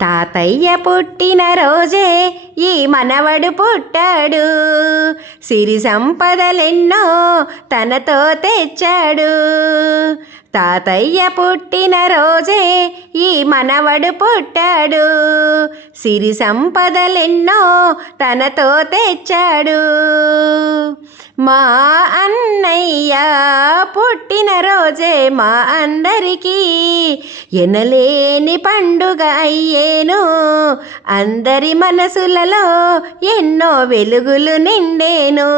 తాతయ్య పుట్టిన రోజే ఈ మనవడు పుట్టాడు. సిరి సంపదలెన్నో తనతో తెచ్చాడు. తాతయ్య పుట్టిన రోజే ఈ మనవడు పుట్టాడు. సిరి సంపదలెన్నో తనతో తెచ్చాడు. మా అన్నయ్య పుట్టిన రోజే మా అందరికీ ఎనలేని పండుగ అయ్యేను. అందరి మనసులలో ఎన్నో వెలుగులు నిండేను.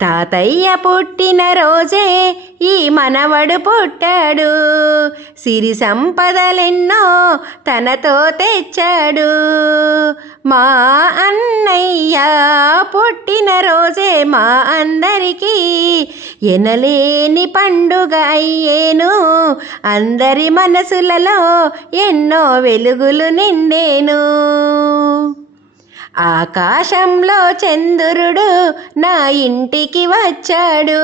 తాతయ్య పుట్టిన రోజే ఈ మనవడు పుట్టాడు. సిరి సంపదలెన్నో తనతో తెచ్చాడు. మా అన్నయ్య పుట్టిన రోజే మా అందరికీ. ఎనలేని పండుగ అయ్యేను. అందరి మనసులలో ఎన్నో వెలుగులు నిండేను. ఆకాశంలో చంద్రుడు నా ఇంటికి వచ్చాడు.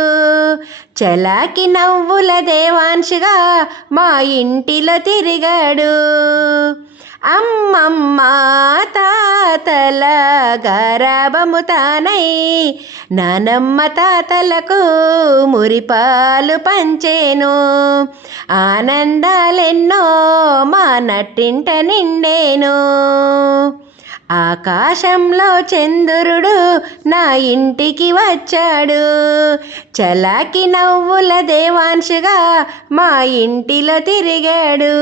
చలాకి నవ్వుల దేవాంశుగా మా ఇంటిలో తిరిగాడు. అమ్మమ్మ తాతల గరాబము తానై నానమ్మ తాతలకు మురిపాలు పంచేను. ఆనందాలెన్నో మా నట్టింట నిండేను. ఆకాశంలో చంద్రుడు నా ఇంటికి వచ్చాడు. చలాకి నవ్వుల దేవాంశుగా మా ఇంటిలో తిరిగాడు.